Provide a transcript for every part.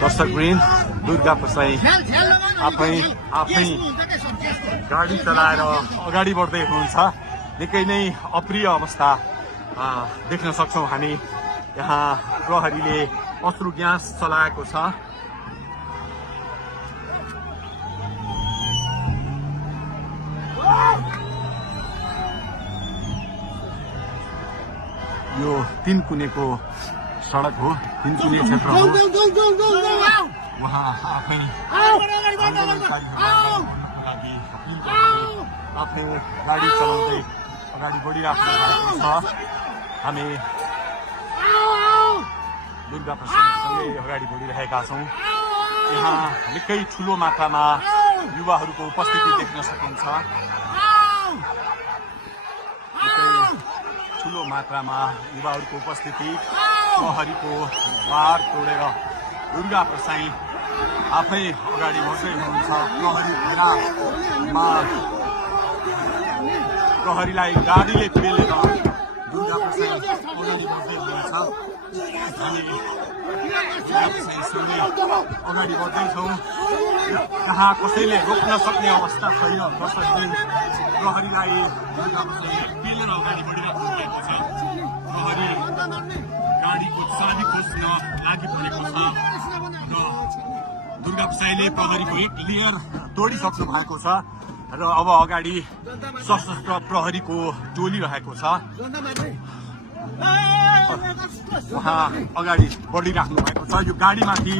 दर्शकवृन्द दुर्गा प्रसाई आफै गाडी चलाएर अगाडि बढ्दै हुनुहुन्छ। निकै नै अप्रिय अवस्था देख्न सक्छौं हामी। यहाँ प्रहरीले अश्रु ग्यास चलाएको छ। यो तीनकुनेको सडक हो, तीनकुने क्षेत्र हो। उहाँ आफै आफै गाडी चलाउँदै अगाडि बढिराख्नु भएको छ। हामी दुर्गा प्रसादसँगै अगाडि बढिरहेका छौँ। यहाँ निकै ठुलो मात्रामा युवाहरूको उपस्थिति देख्न सकिन्छ। ठुलो मात्रामा युवाहरूको उपस्थिति, प्रहरीको बार तोडेर दुर्गा प्रसाई आफै अगाडि बढ्दै हुनुहुन्छ। प्रहरीलाई गाडीले पेलेर दुर्गा प्रसाई अगाडि बढ्दै हुनुहुन्छ। हामी दुर्गा प्रसाईसँगै अगाडि बढ्दैछौँ। जहाँ कसैले रोक्न सक्ने अवस्था छैन। दर्शकवृन्द प्रहरीलाई दुर्गा प्रसाई पेलेर अगाडि बढिरहेको भएको छ। प्रहरी गाडीको चाबी खोज्न लागि परेको छ र दुर्गा प्रसाईले प्रहरीको क्लियर तोडिसक्नु भएको छ र अब अगाडि सशस्त्र प्रहरीको टोली रहेको छ। उहाँ अगाडि बढिराख्नु भएको छ। यो गाडीमाथि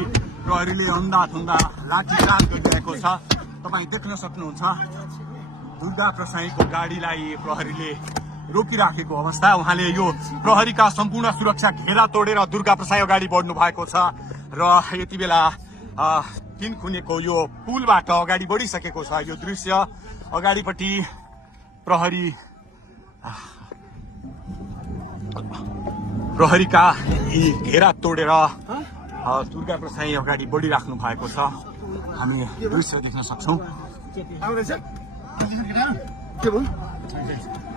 प्रहरीले अन्धाधुन्दा लाठीचार्ज गरिरहेको छ। तपाईँ देख्न सक्नुहुन्छ दुर्गा प्रसाईको गाडीलाई प्रहरीले रोकिराखेको अवस्था। उहाँले यो प्रहरीका सम्पूर्ण सुरक्षा घेरा तोडेर दुर्गा प्रसाई अगाडि बढ्नु भएको छ र यति बेला तीनकुनेको यो पुलबाट अगाडि बढिसकेको छ। यो दृश्य अगाडिपट्टि प्रहरीका यी घेरा तोडेर दुर्गा प्रसाई अगाडि बढिराख्नु भएको छ। हामी दृश्य देख्न सक्छौं।